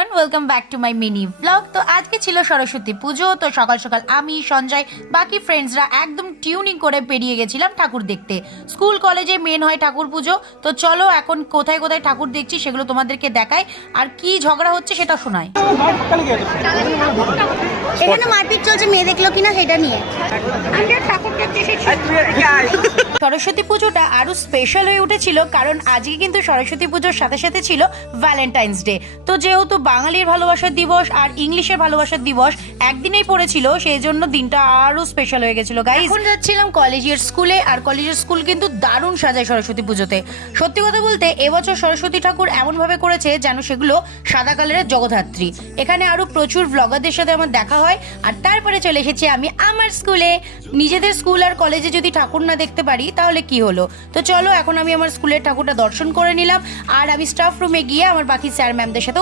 Everyone, welcome back to my mini blog. তো আজকে ছিল সরস্বতী পুজো। তো সকাল সকাল আমি, সঞ্জয়, বাকি ফ্রেন্ডসরা একদম টিউনিং করে বেরিয়ে গেছিলাম ঠাকুর দেখতে। স্কুল কলেজে মেন হয় ঠাকুর পুজো। তো চলো এখন কোথায় কোথায় ঠাকুর দেখছি সেগুলো তোমাদেরকে দেখাই, আর কি ঝগড়া হচ্ছে সেটা শোনাই। এখানে মারপিট চলছে, মেয়ে দেখলো কিনা সেটা নিয়ে। সরস্বতী পুজোটা আরো স্পেশাল হয়ে উঠেছিল কারণ আজকে কিন্তু সরস্বতী পুজোর সাথে সাথে ছিল ভ্যালেন্টাইন্স ডে। তো যেহেতু বাঙালির ভালোবাসার দিবস আর ইংলিশের ভালোবাসার দিবস একদিনেই পড়েছিল, সেই জন্য দিনটা আরো স্পেশাল হয়ে গেছিল গাইস। এখন যাচ্ছিলাম কলেজের স্কুলে, আর কলেজের স্কুল কিন্তু দারুণ সাজায় সরস্বতী পুজোতে। সত্যি কথা বলতে এবছর সরস্বতী ঠাকুর এমন ভাবে করেছে যেন সেগুলো সাদা কালারের জগদ্ধাত্রী। এখানে আরো প্রচুর ব্লগারদের সাথে আমার দেখা হয়। আর তারপরে চলে এসেছি আমি আমার স্কুলে। নিজেদের স্কুল আর কলেজে যদি ঠাকুর না দেখতে পারি তাহলে কি হলো। তো চলো এখন আমি আমার স্কুলের ঠাকুরটা দর্শন করে নিলাম, আর আমি স্টাফ রুমে গিয়ে আমার বাকি স্যার ম্যামদের সাথে